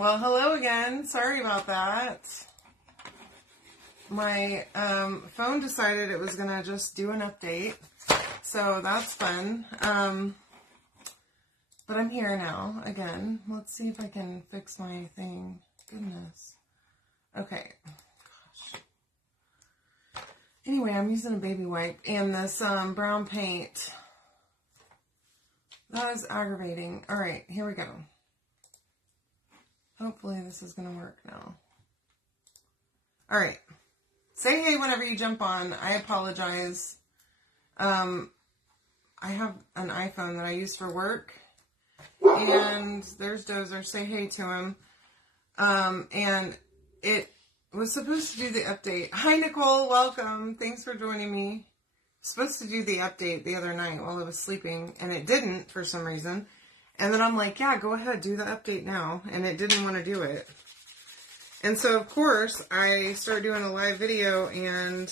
Well, hello again. Sorry about that. My phone decided it was going to just do an update. So that's fun. But I'm here now again. Let's see if I can fix my thing. Goodness. Okay. Gosh. Anyway, I'm using a baby wipe and this brown paint. That is aggravating. All right, here we go. Hopefully this is going to work now. All right. Say hey whenever you jump on. I apologize. I have an iPhone that I use for work. And there's Dozer. Say hey to him. And it was supposed to do the update. Hi, Nicole. Welcome. Thanks for joining me. Supposed to do the update the other night while I was sleeping. And it didn't for some reason. And then I'm like, yeah, go ahead, do the update now. And it didn't want to do it. And so, of course, I started doing a live video, and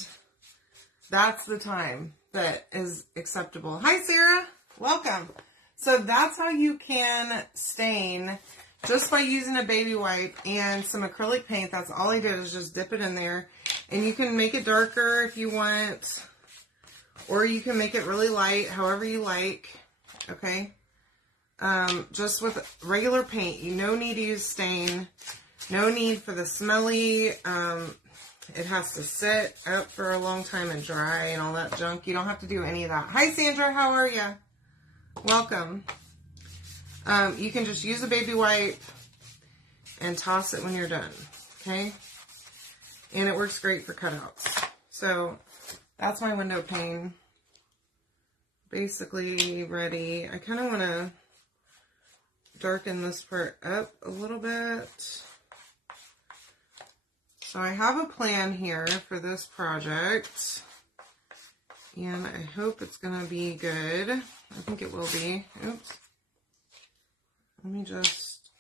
that's the time that is acceptable. Hi, Sarah. Welcome. So that's how you can stain just by using a baby wipe and some acrylic paint. That's all I did is just dip it in there. And you can make it darker if you want, or you can make it really light, however you like. Okay. Just with regular paint, no need to use stain, no need for the smelly, it has to sit up for a long time and dry and all that junk. You don't have to do any of that. Hi, Sandra, how are you? Welcome. You can just use a baby wipe and toss it when you're done, okay? And it works great for cutouts. So, that's my window pane. Basically ready. I kind of want to darken this part up a little bit. So I have a plan here for this project, and I hope it's going to be good. I think it will be. Oops. Let me just,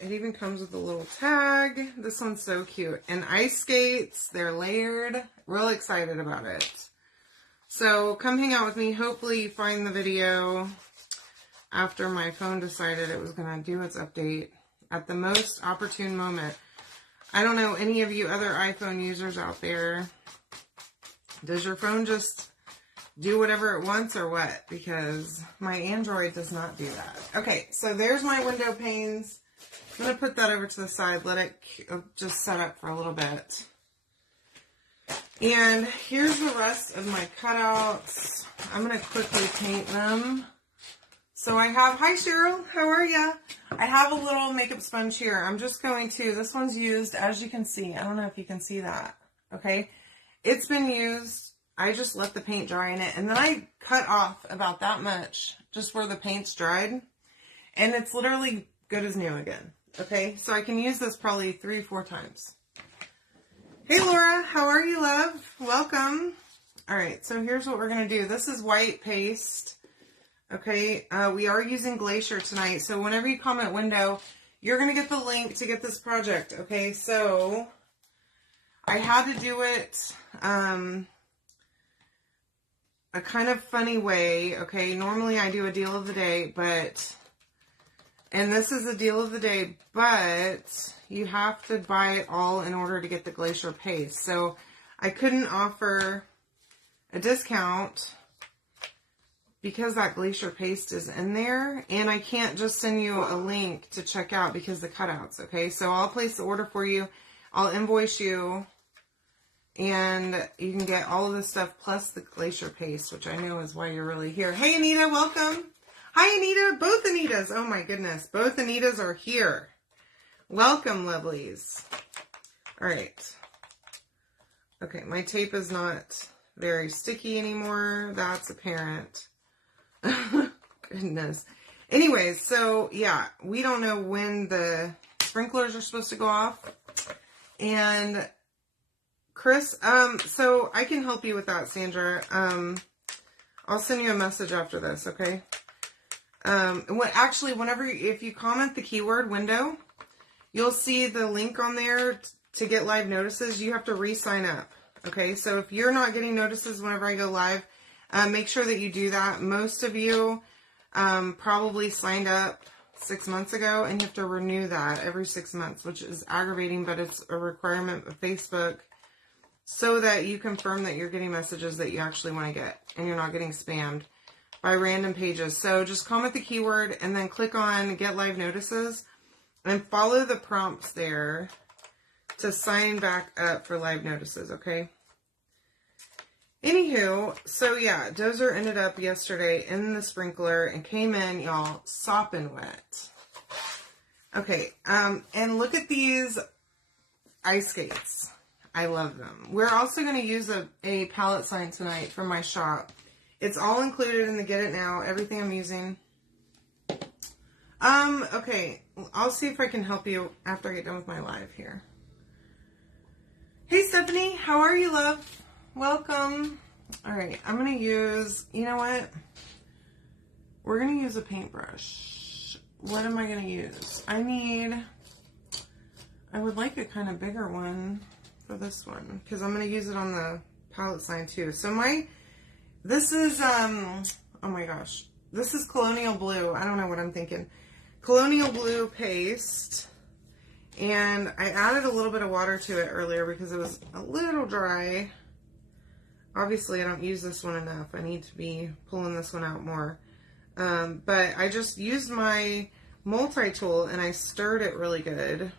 it even comes with a little tag. This one's so cute. And ice skates, they're layered. Real excited about it. So come hang out with me. Hopefully you find the video after my phone decided it was going to do its update at the most opportune moment. I don't know any of you other iPhone users out there. Does your phone just do whatever it wants or what? Because my Android does not do that. Okay, so there's my window panes. I'm going to put that over to the side. Let it just set up for a little bit. And here's the rest of my cutouts. I'm going to quickly paint them. So I have, hi Cheryl, how are ya? I have a little makeup sponge here. I'm just going to, this one's used, as you can see. I don't know if you can see that, okay? It's been used. I just let the paint dry in it. And then I cut off about that much, just where the paint's dried. And it's literally good as new again, okay? So I can use this probably 3 or 4 times. Hey Laura, how are you, love? Welcome. All right, so here's what we're going to do. This is white paste. Okay, we are using Glacier tonight, so whenever you comment window, you're going to get the link to get this project, okay? So, I had to do it a kind of funny way, okay? Normally I do a deal of the day, and this is a deal of the day, but you have to buy it all in order to get the Glacier paste. So, I couldn't offer a discount because that Glacier paste is in there, and I can't just send you a link to check out because the cutouts, okay? So I'll place the order for you, I'll invoice you, and you can get all of this stuff plus the Glacier paste, which I know is why you're really here. Hey Anita, welcome. Hi Anita, both Anitas, oh my goodness, both Anitas are here. Welcome, lovelies. All right. Okay, my tape is not very sticky anymore, that's apparent. Goodness. Anyways, so yeah, we don't know when the sprinklers are supposed to go off. And Chris, so I can help you with that, Sandra. I'll send you a message after this, okay? Whenever, if you comment the keyword window, you'll see the link on there to get live notices. You have to re-sign up, okay? So if you're not getting notices whenever I go live, make sure that you do that. Most of you probably signed up 6 months ago, and you have to renew that every 6 months, which is aggravating, but it's a requirement of Facebook so that you confirm that you're getting messages that you actually want to get and you're not getting spammed by random pages. So just comment the keyword and then click on Get Live Notices and follow the prompts there to sign back up for live notices, okay? Anywho, so yeah, Dozer ended up yesterday in the sprinkler and came in, y'all, sopping wet. Okay, and look at these ice skates. I love them. We're also going to use a palette sign tonight from my shop. It's all included in the Get It Now, everything I'm using. Okay, I'll see if I can help you after I get done with my live here. Hey, Stephanie, how are you, love? Welcome. All right, I'm going to use, you know what? We're going to use a paintbrush. What am I going to use? I would like a kind of bigger one for this one because I'm going to use it on the palette sign too. So this is, oh my gosh, this is Colonial Blue. I don't know what I'm thinking. Colonial Blue paste. And I added a little bit of water to it earlier because it was a little dry. Obviously, I don't use this one enough. I need to be pulling this one out more. But I just used my multi-tool and I stirred it really good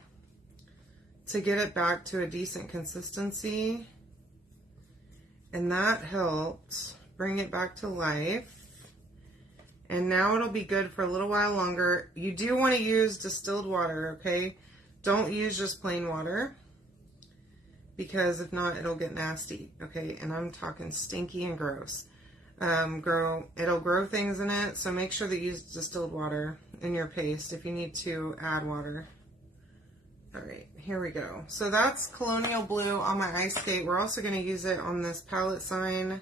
to get it back to a decent consistency. And that helped bring it back to life. And now it'll be good for a little while longer. You do want to use distilled water, okay? Don't use just plain water, because if not, it'll get nasty, okay? And I'm talking stinky and gross. It'll grow things in it, so make sure that you use distilled water in your paste if you need to add water. All right, here we go. So that's Colonial Blue on my ice skate. We're also going to use it on this palette sign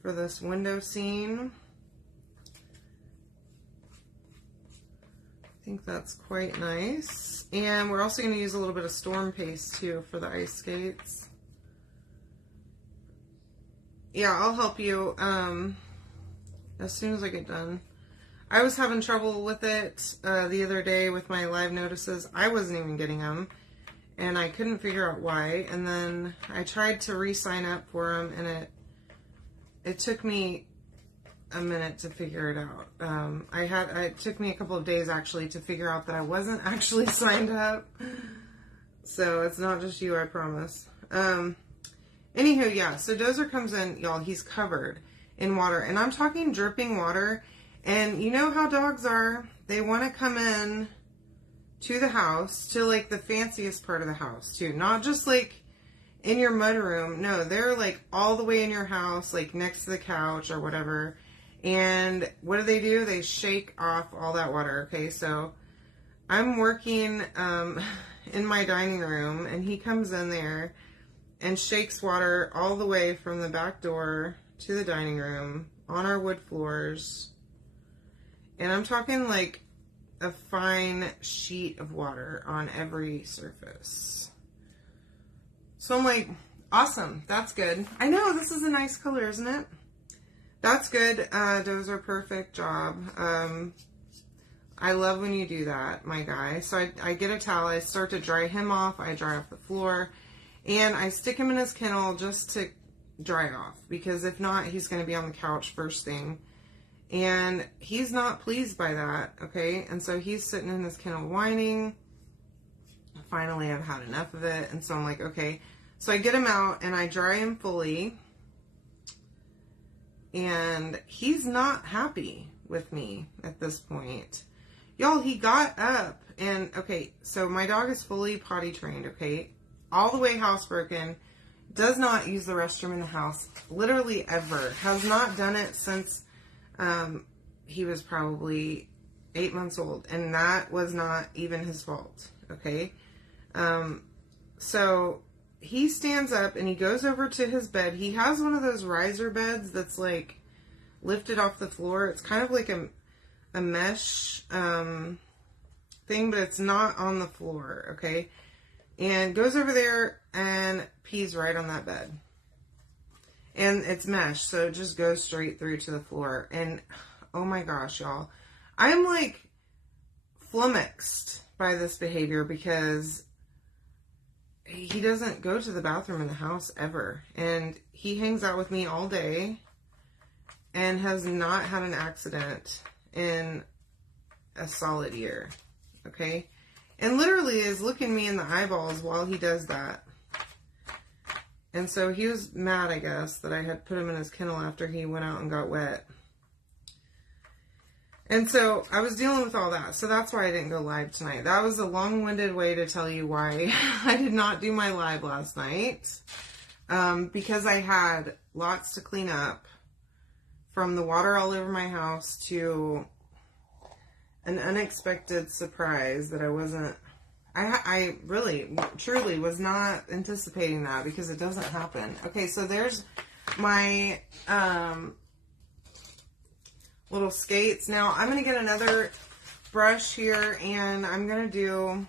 for this window scene. I think that's quite nice. And we're also going to use a little bit of Storm Paste too for the ice skates. Yeah, I'll help you as soon as I get done. I was having trouble with it the other day with my live notices. I wasn't even getting them, and I couldn't figure out why. And then I tried to re-sign up for them, and it took me a minute to figure it out. It took me a couple of days actually to figure out that I wasn't actually signed up. So it's not just you, I promise. Anywho, yeah, so Dozer comes in, y'all, he's covered in water, and I'm talking dripping water. And you know how dogs are, they want to come in to the house, to like the fanciest part of the house too, not just like in your mudroom. No, they're like all the way in your house, like next to the couch or whatever. And what do? They shake off all that water. Okay, so I'm working in my dining room, and he comes in there and shakes water all the way from the back door to the dining room on our wood floors. And I'm talking like a fine sheet of water on every surface. So I'm like, awesome, that's good. I know, this is a nice color, isn't it? That's good, Dozer, perfect job. I love when you do that, my guy. So I get a towel, I start to dry him off, I dry off the floor, and I stick him in his kennel just to dry off, because if not, he's going to be on the couch first thing. And he's not pleased by that, okay? And so he's sitting in his kennel whining. Finally, I've had enough of it. And so I'm like, okay. So I get him out and I dry him fully. And he's not happy with me at this point. Y'all, he got up and, okay, so my dog is fully potty trained, okay? All the way housebroken. Does not use the restroom in the house. Literally ever. Has not done it since he was probably 8 months old, and that was not even his fault, okay? So he stands up and he goes over to his bed. He has one of those riser beds that's like lifted off the floor. It's kind of like a mesh thing, but it's not on the floor, okay? And goes over there and pees right on that bed. And it's mesh, so it just goes straight through to the floor. And, oh my gosh, y'all. I'm like, flummoxed by this behavior because he doesn't go to the bathroom in the house ever. And he hangs out with me all day and has not had an accident in a solid year. Okay? And literally is looking me in the eyeballs while he does that. And so he was mad, I guess, that I had put him in his kennel after he went out and got wet. And so I was dealing with all that. So that's why I didn't go live tonight. That was a long-winded way to tell you why I did not do my live last night. Because I had lots to clean up, from the water all over my house to an unexpected surprise that I wasn't, I really, truly was not anticipating that, because it doesn't happen. Okay, so there's my little skates. Now I'm going to get another brush here and I'm going to do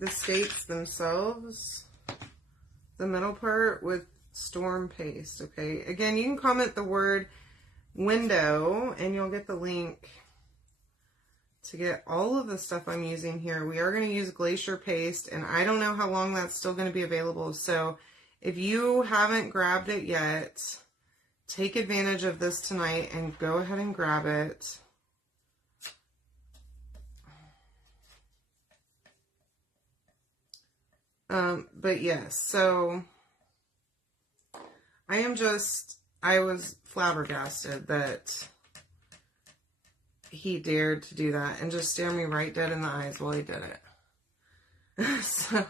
the skates themselves, the middle part, with Storm paste. Okay, again, you can comment the word window and you'll get the link to get all of the stuff I'm using here. We are going to use Glacier paste, and I don't know how long that's still going to be available. So if you haven't grabbed it yet, take advantage of this tonight and go ahead and grab it. But yes, so I was flabbergasted that he dared to do that and just stare me right dead in the eyes while he did it. So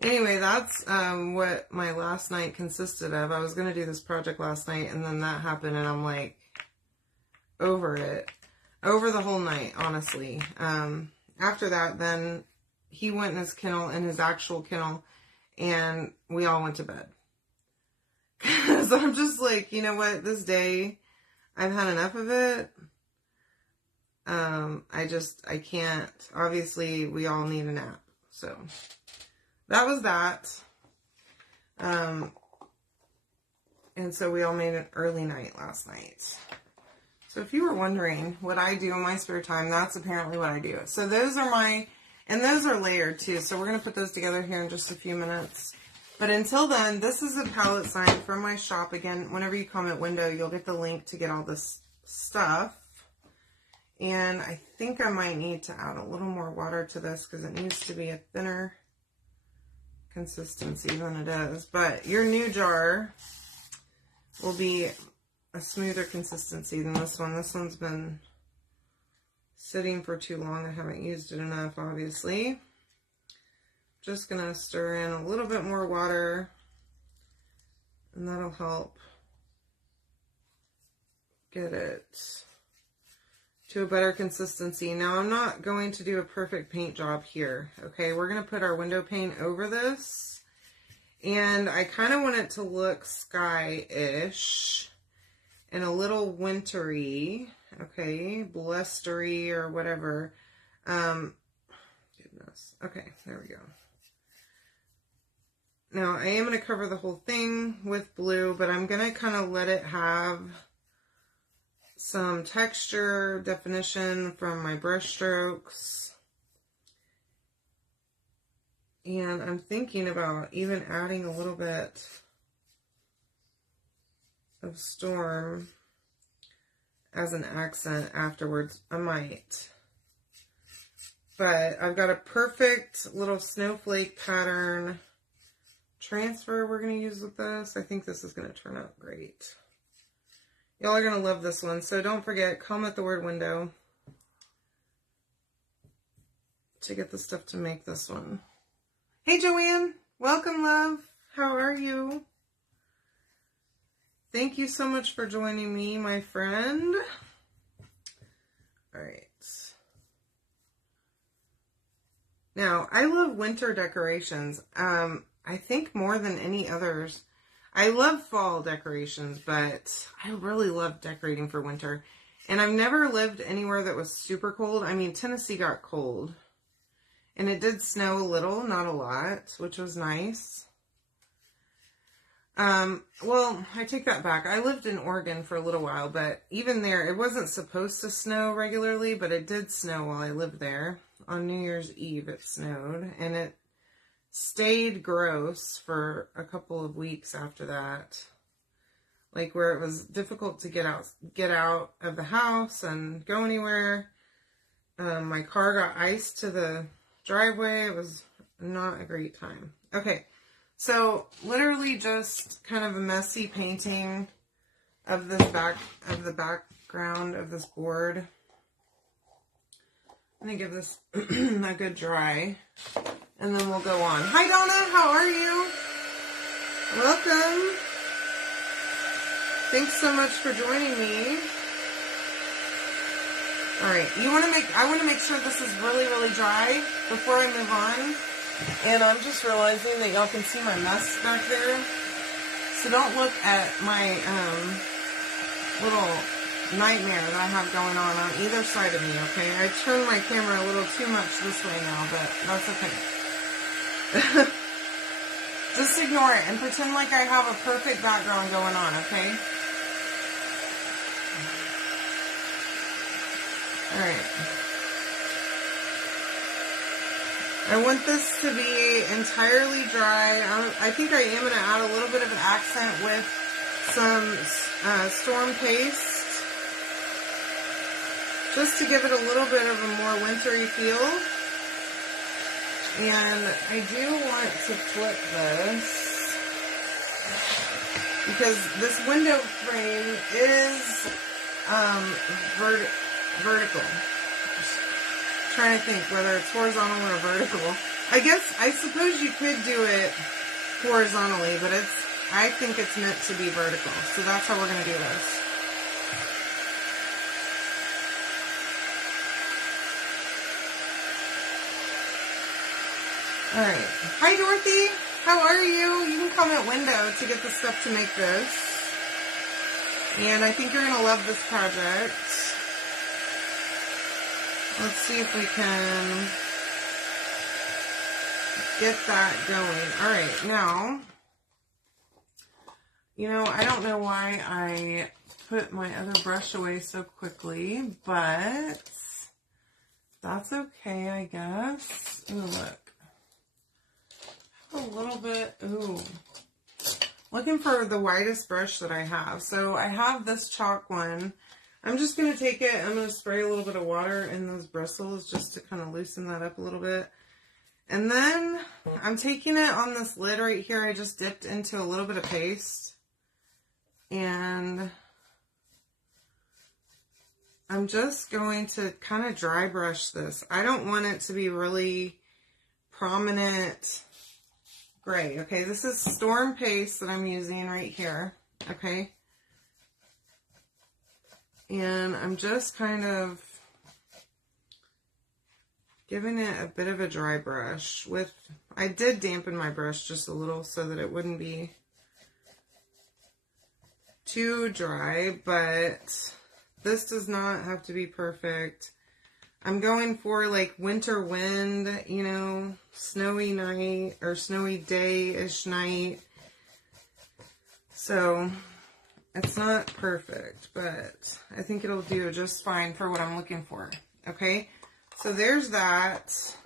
anyway, that's what my last night consisted of. I was going to do this project last night, and then that happened, and I'm like over it. Over the whole night, honestly. After that, then he went in his kennel, in his actual kennel, and we all went to bed. Because I'm just like, you know what, this day, I've had enough of it. I can't. Obviously, we all need a nap. So that was that. And so we all made an early night last night. So if you were wondering what I do in my spare time, that's apparently what I do. So those are and those are layered too. So we're going to put those together here in just a few minutes. But until then, this is a palette sign from my shop. Again, whenever you comment window, you'll get the link to get all this stuff. And I think I might need to add a little more water to this because it needs to be a thinner consistency than it is. But your new jar will be a smoother consistency than this one. This one's been sitting for too long. I haven't used it enough, obviously. Just gonna stir in a little bit more water, and that'll help get it to a better consistency. Now, I'm not going to do a perfect paint job here, okay? We're gonna put our window paint over this, and I kind of want it to look sky-ish and a little wintry, okay? Blustery or whatever. Goodness. Okay, there we go. Now, I am going to cover the whole thing with blue, but I'm going to kind of let it have some texture, definition from my brush strokes. And I'm thinking about even adding a little bit of Storm as an accent afterwards. I might. But I've got a perfect little snowflake pattern transfer we're going to use with this. I think this is going to turn out great. Y'all are going to love this one. So don't forget, comment the word window to get the stuff to make this one. Hey, Joanne. Welcome, love. How are you? Thank you so much for joining me, my friend. All right. Now, I love winter decorations. I think more than any others. I love fall decorations, but I really love decorating for winter. And I've never lived anywhere that was super cold. I mean, Tennessee got cold. And it did snow a little, not a lot, which was nice. Well, I take that back. I lived in Oregon for a little while, but even there, it wasn't supposed to snow regularly, but it did snow while I lived there. On New Year's Eve, it snowed, and it stayed gross for a couple of weeks after that. Like where it was difficult to get out of the house and go anywhere. My car got iced to the driveway. It was not a great time. Okay, so literally just kind of a messy painting of the background of this board. I'm gonna give this a good dry, and then we'll go on. Hi Donna, how are you? Welcome. Thanks so much for joining me. All right, I want to make sure this is really, really dry before I move on. And I'm just realizing that y'all can see my mess back there. So don't look at my little nightmare that I have going on either side of me, okay? I turned my camera a little too much this way now, but that's okay. Just ignore it and pretend like I have a perfect background going on, okay? Alright. I want this to be entirely dry. I think I am going to add a little bit of an accent with some storm paste. Just to give it a little bit of a more wintry feel. And I do want to flip this. Because this window frame is vertical. Just trying to think whether it's horizontal or vertical. I suppose you could do it horizontally, but I think it's meant to be vertical. So that's how we're going to do this. Alright. Hi Dorothy! How are you? You can comment window to get the stuff to make this. And I think you're going to love this project. Let's see if we can get that going. Alright, now, I don't know why I put my other brush away so quickly, but that's okay, I guess. Ooh, look. A little bit, ooh. Looking for the widest brush that I have. So I have this chalk one. I'm just going to take it, I'm going to spray a little bit of water in those bristles just to kind of loosen that up a little bit. And then I'm taking it on this lid right here. I just dipped into a little bit of paste. And I'm just going to kind of dry brush this. I don't want it to be really prominent gray. Okay, this is storm paste that I'm using right here. Okay. And I'm just kind of giving it a bit of a dry brush with, I did dampen my brush just a little so that it wouldn't be too dry, but this does not have to be perfect. I'm going for like winter wind, snowy night or snowy day-ish night. So it's not perfect, but I think it'll do just fine for what I'm looking for. Okay, so there's that.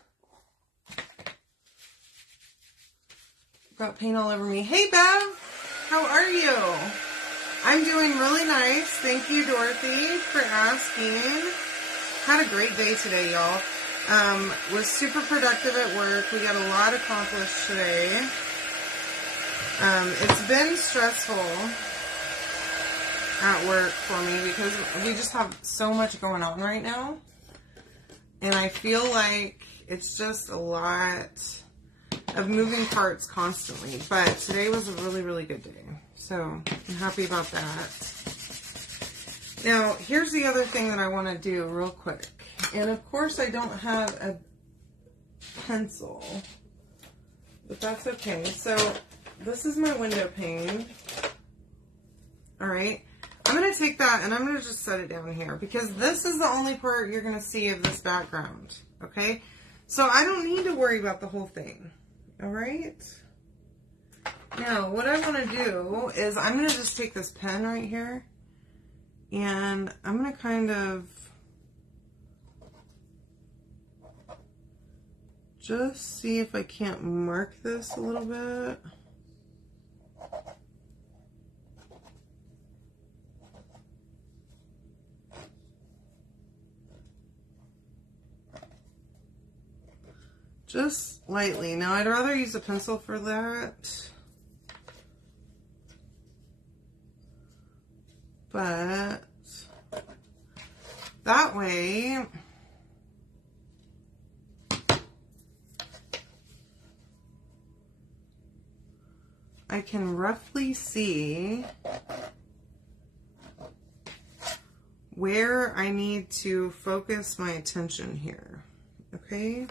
Got paint all over me. Hey, Bev, how are you? I'm doing really nice. Thank you, Dorothy, for asking. Had a great day today, y'all. Was super productive at work. We got a lot accomplished today. It's been stressful at work for me because we just have so much going on right now. And I feel like it's just a lot of moving parts constantly. But today was a really, really good day. So I'm happy about that. Now, here's the other thing that I want to do real quick. And of course, I don't have a pencil, but that's okay. So this is my window pane. All right. I'm going to take that and I'm going to just set it down here because this is the only part you're going to see of this background. Okay. So I don't need to worry about the whole thing. All right. Now, what I want to do is I'm going to just take this pen right here and I'm going to kind of just see if I can't mark this a little bit. Just lightly. Now, I'd rather use a pencil for that. But that way, I can roughly see where I need to focus my attention here. Okay?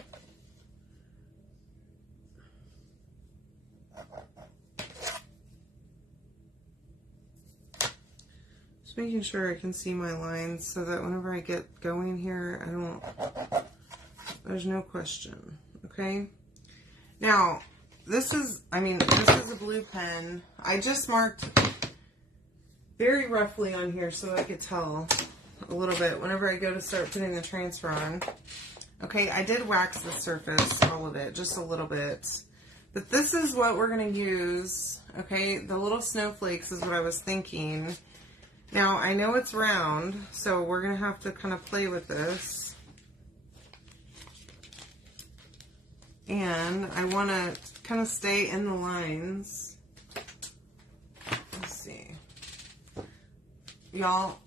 Just making sure I can see my lines so that whenever I get going here, there's no question, okay? Now, this is a blue pen. I just marked very roughly on here so I could tell a little bit whenever I go to start putting the transfer on. Okay, I did wax the surface, all of it, just a little bit. But this is what we're gonna use, okay? The little snowflakes is what I was thinking. Now, I know it's round, so we're going to have to kind of play with this. And I want to kind of stay in the lines. Let's see. Y'all,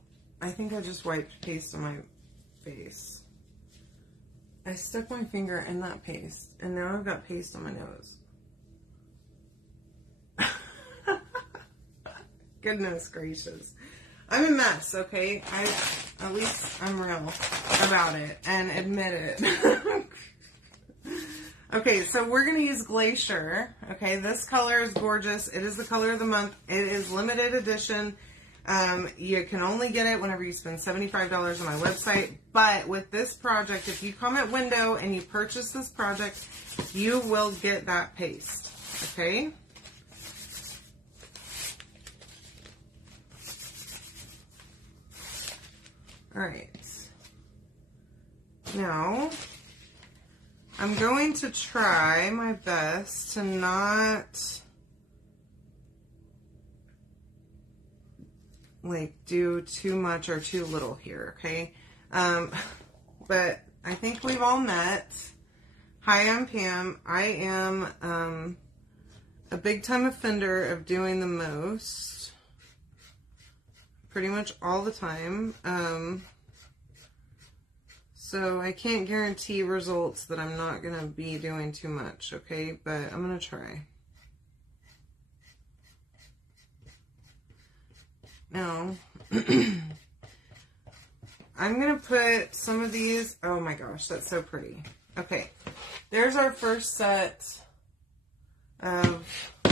I think I just wiped paste on my face. I stuck my finger in that paste, and now I've got paste on my nose. Goodness gracious. I'm a mess, okay? At least I'm real about it and admit it. Okay, so we're going to use Glacier. Okay, this color is gorgeous. It is the color of the month. It is limited edition. You can only get it whenever you spend $75 on my website. But with this project, if you comment window and you purchase this project, you will get that paste. Okay? All right, now I'm going to try my best to not like do too much or too little here, okay? But I think we've all met. Hi, I'm Pam. I am a big time offender of doing the most. Pretty much all the time. So I can't guarantee results that I'm not going to be doing too much, okay? But I'm going to try. Now, I'm going to put some of these, oh my gosh, that's so pretty. Okay, there's our first set of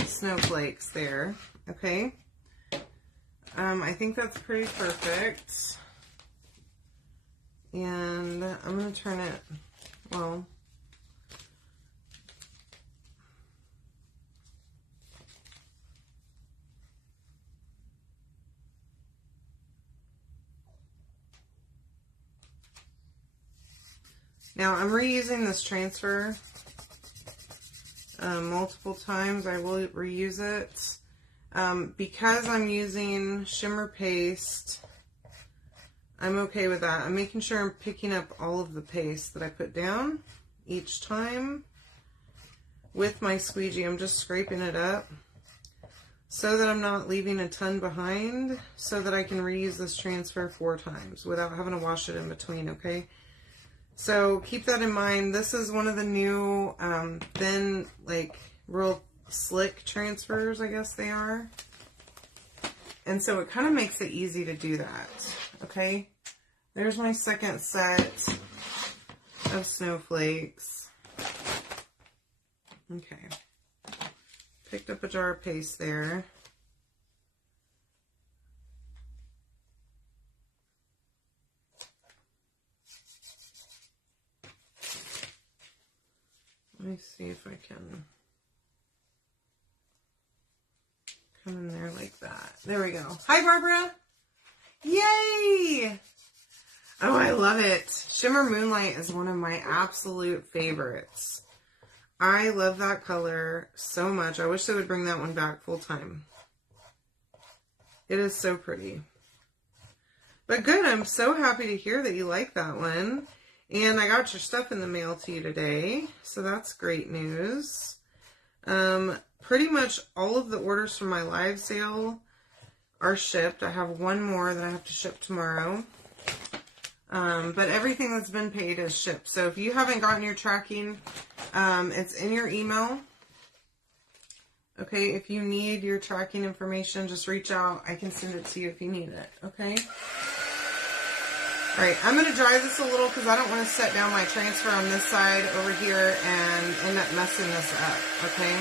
snowflakes there, okay? I think that's pretty perfect. And I'm going to turn it, well, now I'm reusing this transfer multiple times. I will reuse it. Because I'm using shimmer paste, I'm okay with that. I'm making sure I'm picking up all of the paste that I put down each time with my squeegee. I'm just scraping it up so that I'm not leaving a ton behind, so that I can reuse this transfer 4 times without having to wash it in between, okay? So keep that in mind. This is one of the new thin, like real slick transfers, I guess they are. And so it kind of makes it easy to do that, okay? There's my second set of snowflakes. Okay. Picked up a jar of paste there. Let me see if I can. like that. There we go. Hi, Barbara. Yay! Oh, I love it. Shimmer Moonlight is one of my absolute favorites. I love that color so much. I wish they would bring that one back full time. It is so pretty. But good, I'm so happy to hear that you like that one. And I got your stuff in the mail to you today, so that's great news. Pretty much all of the orders from my live sale are shipped. I have one more that I have to ship tomorrow. But everything that's been paid is shipped. So if you haven't gotten your tracking, it's in your email. Okay, if you need your tracking information, just reach out. I can send it to you if you need it, okay? All right, I'm going to dry this a little because I don't want to set down my transfer on this side over here and end up messing this up, okay?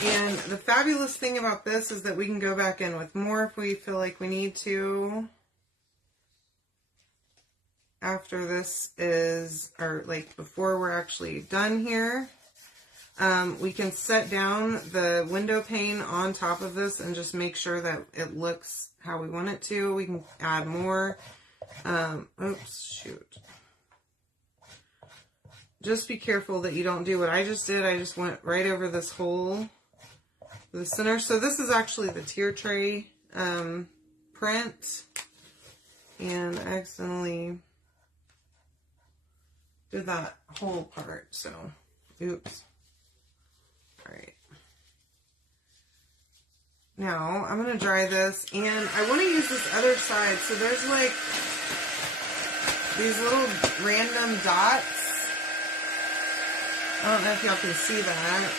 And the fabulous thing about this is that we can go back in with more if we feel like we need to. After this is, or like before we're actually done here. We can set down the window pane on top of this and just make sure that it looks how we want it to. We can add more. Oops, shoot. Just be careful that you don't do what I just did. I just went right over this hole, the center. So this is actually the tier tray print. And I accidentally did that whole part. So, oops. Alright. Now, I'm going to dry this, and I want to use this other side. So there's like these little random dots. I don't know if y'all can see that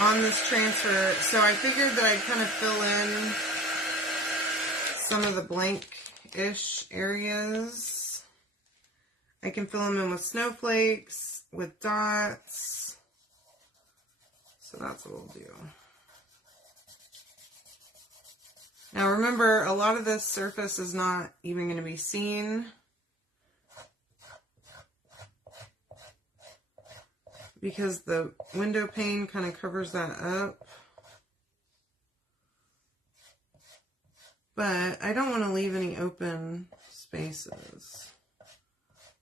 on this transfer. So I figured that I'd kind of fill in some of the blank-ish areas. I can fill them in with snowflakes, with dots. So that's what we'll do. Now remember, a lot of this surface is not even going to be seen. Because the window pane kind of covers that up. But I don't want to leave any open spaces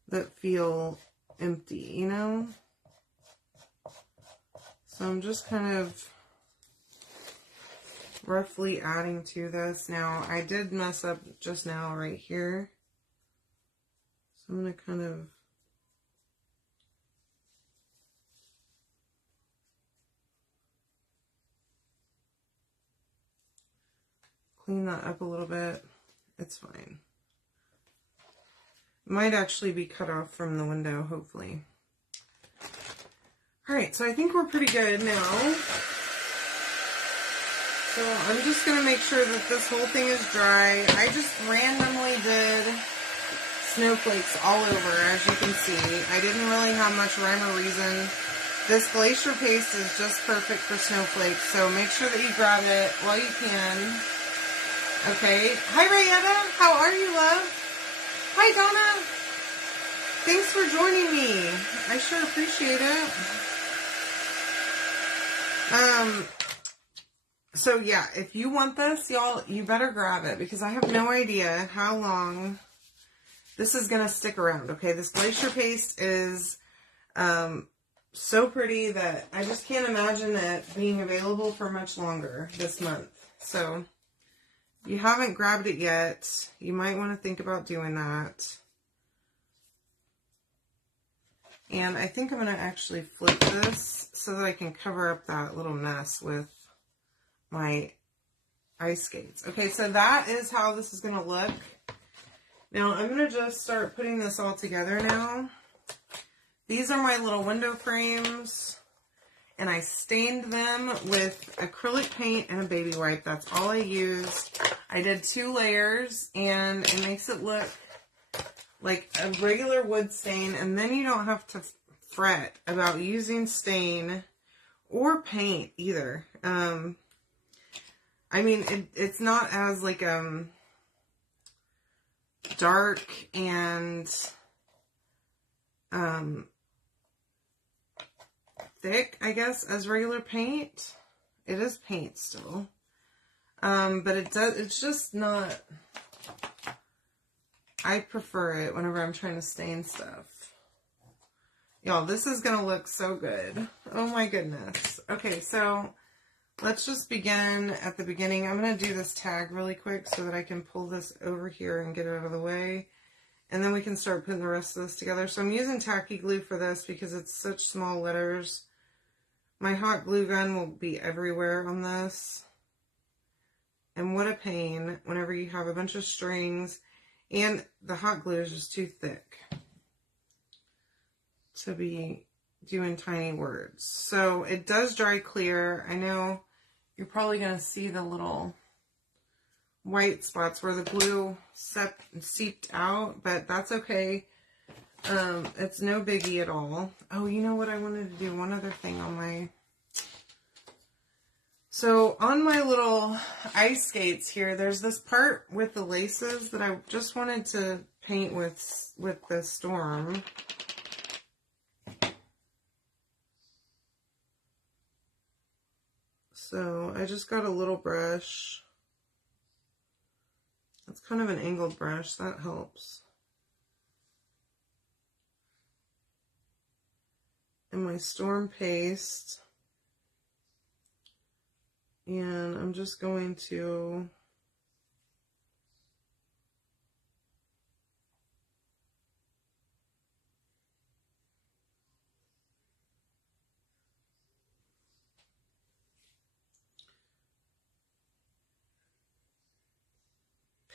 that feel empty, you know? So I'm just kind of roughly adding to this. Now, I did mess up just now right here. So I'm going to kind of clean that up a little bit. It's fine. Might actually be cut off from the window, hopefully. Alright, so I think we're pretty good now. So I'm just going to make sure that this whole thing is dry. I just randomly did snowflakes all over, as you can see. I didn't really have much rhyme or reason. This glacier paste is just perfect for snowflakes, so make sure that you grab it while you can. Okay. Hi, Rayetta. How are you, love? Hi, Donna. Thanks for joining me. I sure appreciate it. So yeah, if you want this, y'all, you better grab it because I have no idea how long this is going to stick around, okay? This glacier paste is so pretty that I just can't imagine it being available for much longer this month. So if you haven't grabbed it yet, you might want to think about doing that. And I think I'm going to actually flip this so that I can cover up that little mess with my ice skates. Okay, so that is how this is going to look. Now, I'm going to just start putting this all together now. These are my little window frames, and I stained them with acrylic paint and a baby wipe. That's all I used. I did 2 layers, and it makes it look like a regular wood stain, and then you don't have to fret about using stain or paint either. I mean, it's not as like dark and thick, I guess, as regular paint. It is paint still. But it's just not, I prefer it whenever I'm trying to stain stuff. Y'all, this is going to look so good. Oh my goodness. Okay, so let's just begin at the beginning. I'm going to do this tag really quick so that I can pull this over here and get it out of the way. And then we can start putting the rest of this together. So I'm using tacky glue for this because it's such small letters. My hot glue gun will be everywhere on this. And what a pain whenever you have a bunch of strings and the hot glue is just too thick to be doing tiny words. So it does dry clear. I know you're probably going to see the little white spots where the glue seeped out, but that's okay. It's no biggie at all. Oh, you know what I wanted to do? One other thing on my... So on my little ice skates here, there's this part with the laces that I just wanted to paint with the storm. So I just got a little brush. It's kind of an angled brush, that helps. And my storm paste. And I'm just going to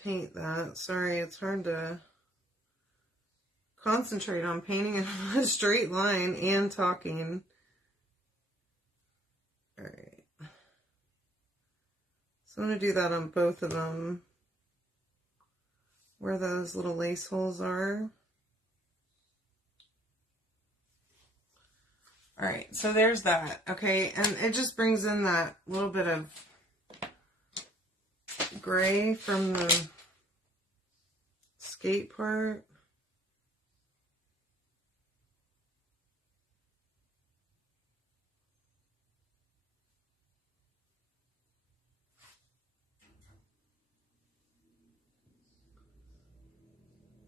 paint that. Sorry, it's hard to concentrate on painting in a straight line and talking. All right. So I'm going to do that on both of them, where those little lace holes are. All right, so there's that, okay? And it just brings in that little bit of gray from the skate part.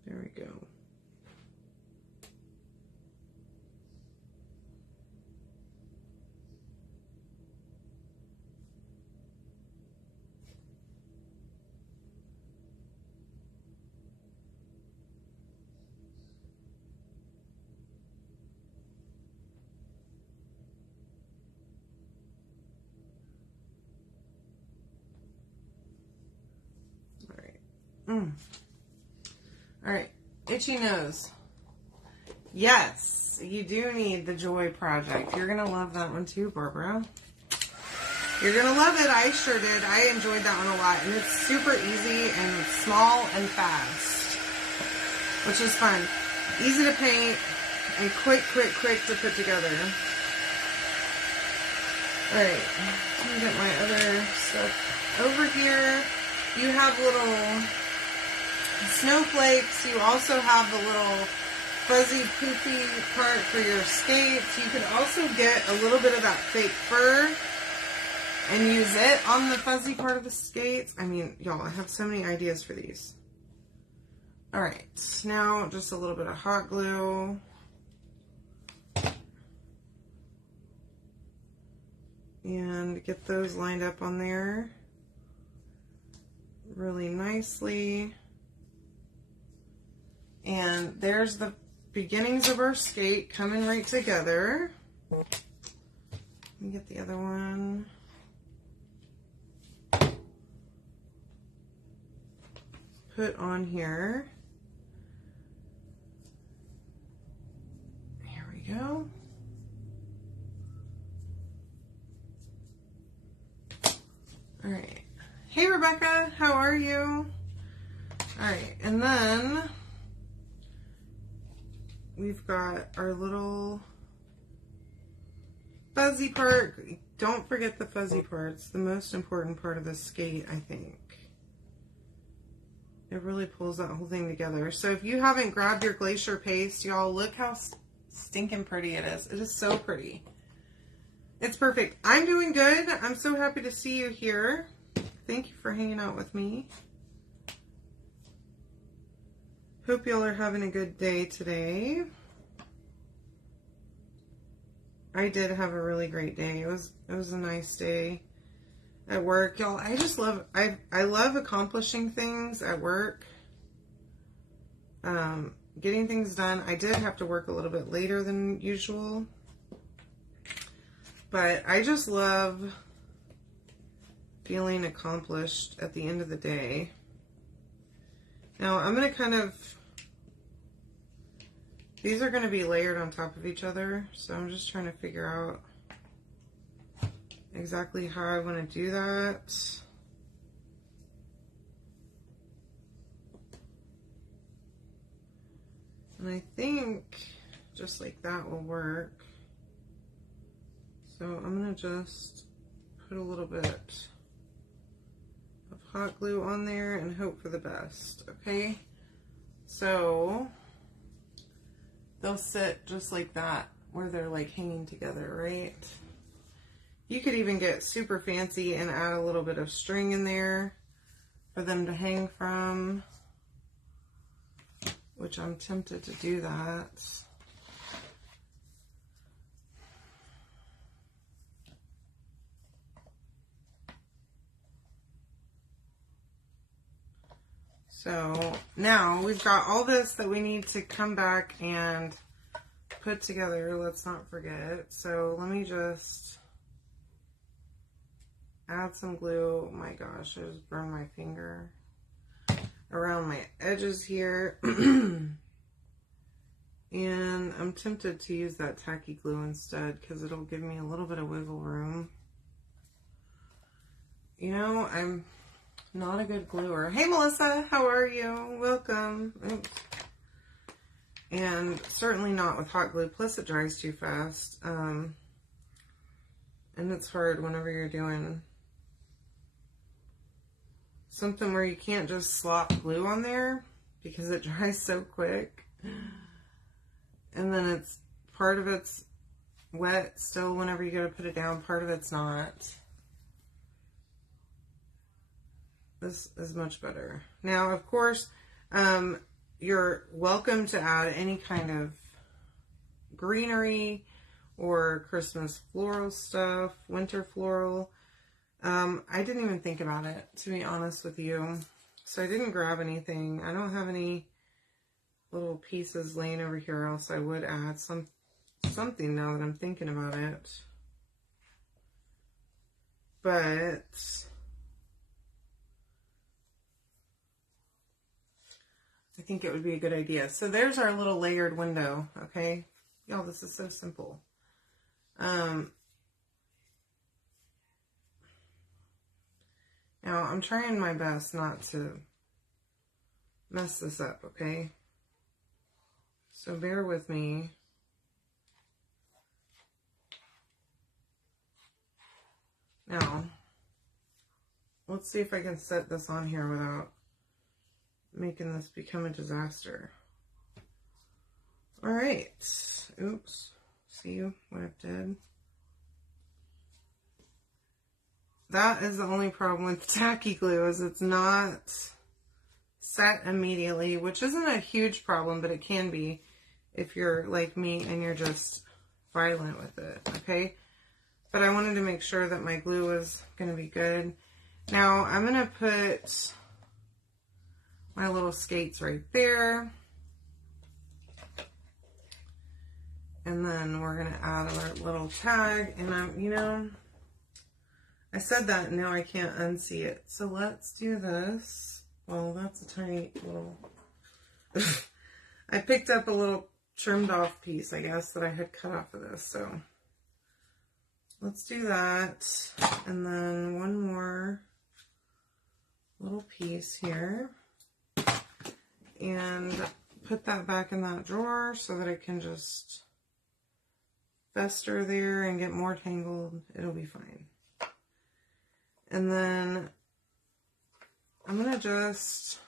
There we go. All right. All right, itchy nose. Yes, you do need the Joy Project. You're going to love that one too, Barbara. You're going to love it. I sure did. I enjoyed that one a lot. And it's super easy and small and fast, which is fun. Easy to paint and quick to put together. All right, let me get my other stuff over here. You have little snowflakes. You also have the little fuzzy poofy part for your skates. You could also get a little bit of that fake fur and use it on the fuzzy part of the skates. I mean, y'all, I have so many ideas for these. All right, now just a little bit of hot glue. And get those lined up on there really nicely. And there's the beginnings of our skate coming right together. Let me get the other one. Put on here. Here we go. All right. Hey, Rebecca, how are you? All right, and then we've got our little fuzzy part. Don't forget the fuzzy part. It's the most important part of the skate, I think. It really pulls that whole thing together. So if you haven't grabbed your glacier paste, y'all, look how stinking pretty it is. It is so pretty. It's perfect. I'm doing good. I'm so happy to see you here. Thank you for hanging out with me. Hope y'all are having a good day today. I did have a really great day. It was a nice day at work. Y'all, I just love, I love accomplishing things at work. Getting things done. I did have to work a little bit later than usual. But I just love feeling accomplished at the end of the day. Now, I'm going to kind of, these are going to be layered on top of each other. So I'm just trying to figure out exactly how I want to do that. And I think just like that will work. So I'm going to just put a little bit of hot glue on there and hope for the best, okay? So they'll sit just like that where they're like hanging together, right? You could even get super fancy and add a little bit of string in there for them to hang from, which I'm tempted to do that. So now we've got all this that we need to come back and put together. Let's not forget. So let me just add some glue. Oh my gosh, I just burned my finger around my edges here. And I'm tempted to use that tacky glue instead because it'll give me a little bit of wiggle room. You know, I'm not a good gluer. Hey Melissa, how are you? Welcome. Oops. And certainly not with hot glue, plus it dries too fast. And it's hard whenever you're doing something where you can't just slop glue on there because it dries so quick. And then it's, part of it's wet still whenever you go to put it down, part of it's not. This is much better. Now, of course, you're welcome to add any kind of greenery or Christmas floral stuff, winter floral. I didn't even think about it, to be honest with you. So I didn't grab anything. I don't have any little pieces laying over here, else I would add something now that I'm thinking about it. But I think it would be a good idea. So there's our little layered window, okay? Y'all, this is so simple. Now, I'm trying my best not to mess this up, okay? So bear with me. Now, let's see if I can set this on here without making this become a disaster. All right. Oops. See what I did? That is the only problem with tacky glue, is it's not set immediately, which isn't a huge problem, but it can be if you're like me and you're just violent with it, okay? But I wanted to make sure that my glue was going to be good. Now, I'm going to put my little skates right there. And then we're going to add our little tag. And you know, I said that and now I can't unsee it. So let's do this. Well, that's a tiny little... I picked up a little trimmed off piece, I guess, that I had cut off of this. So let's do that. And then one more little piece here. And put that back in that drawer so that it can just fester there and get more tangled. It'll be fine. And then I'm going to just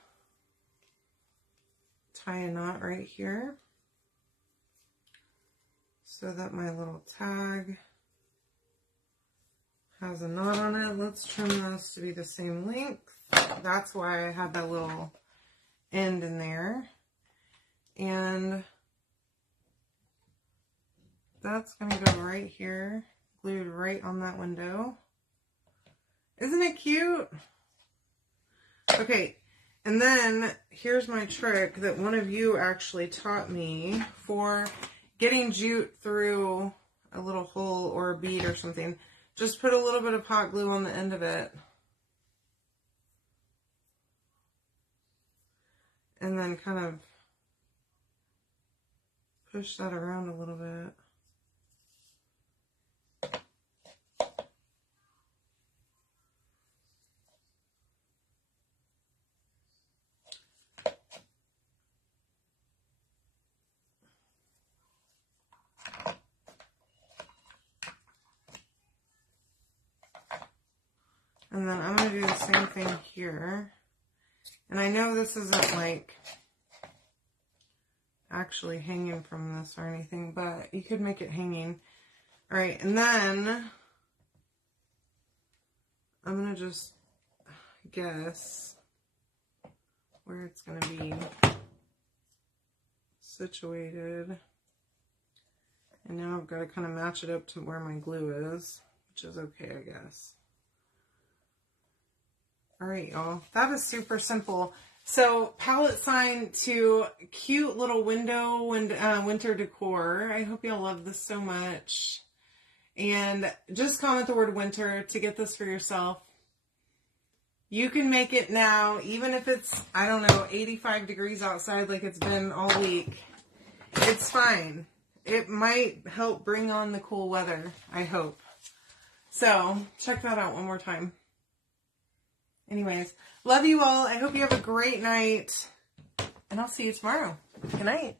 tie a knot right here so that my little tag has a knot on it. Let's trim those to be the same length. That's why I had that little end in there. And that's going to go right here, glued right on that window. Isn't it cute? Okay, and then here's my trick that one of you actually taught me for getting jute through a little hole or a bead or something. Just put a little bit of hot glue on the end of it. And then kind of push that around a little bit. And then I'm going to do the same thing here. And I know this isn't like actually hanging from this or anything, but you could make it hanging. All right, and then I'm going to just guess where it's going to be situated. And now I've got to kind of match it up to where my glue is, which is okay, I guess. All right, y'all. That is super simple. So, palette sign to cute little window and winter decor. I hope y'all love this so much. And just comment the word winter to get this for yourself. You can make it now, even if it's, I don't know, 85 degrees outside like it's been all week. It's fine. It might help bring on the cool weather, I hope. So, check that out one more time. Anyways, love you all. I hope you have a great night. And I'll see you tomorrow. Good night.